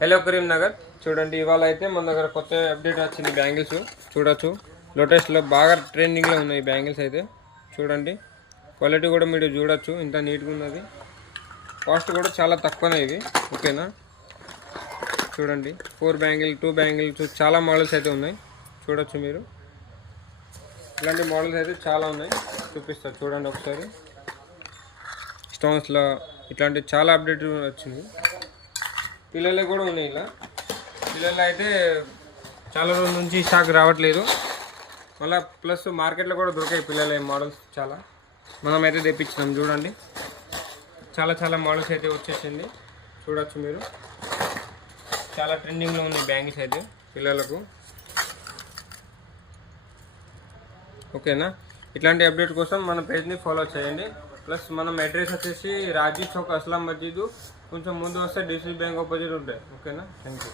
Hello Karimnagar చూడండి, ఇవాళ అయితే మన దగ్గర కొత్త అప్డేట్ వచ్చింది. బ్యాంగిల్స్ చూడొచ్చు, లోటస్లో బాగా ట్రెండింగ్లో ఉన్నాయి బ్యాంగిల్స్ అయితే. చూడండి, క్వాలిటీ కూడా మీరు చూడొచ్చు, ఇంత నీట్గా ఉన్నది. కాస్ట్ కూడా చాలా తక్కువనే ఇవి, ఓకేనా. చూడండి, 4 బ్యాంగిల్, 2 బ్యాంగిల్స్, చాలా మోడల్స్ అయితే ఉన్నాయి. చూడొచ్చు మీరు, ఇలాంటి మోడల్స్ అయితే చాలా ఉన్నాయి, చూపిస్తారు చూడండి ఒకసారి. స్టోన్స్లో ఇట్లాంటి చాలా అప్డేట్ వచ్చింది. పిల్లలు కూడా ఉన్నాయి. ఇలా పిల్లలు అయితే చాలా రోజుల నుంచి స్టాక్ రావట్లేదు, మళ్ళీ ప్లస్ మార్కెట్లో కూడా దొరికాయి పిల్లల మోడల్స్ చాలా. మనమైతే తెప్పించినాం. చూడండి, చాలా మోడల్స్ అయితే వచ్చేసింది. చూడొచ్చు మీరు, చాలా ట్రెండింగ్లో ఉంది బ్యాంగిల్స్ అయితే పిల్లలకు, ఓకేనా. ఇట్లాంటి అప్డేట్ కోసం మన పేజ్ని ఫాలో చేయండి. ప్లస్ మనం అడ్రస్ వచ్చేసి రాజీ చౌక్, అస్లాం మస్జిద్ కొంచెం ముందు వస్తే డిస్ట్రిక్ట్ బ్యాంక్ ఆపోజిట్ ఉంటాయి, ఓకేనా. Thank you.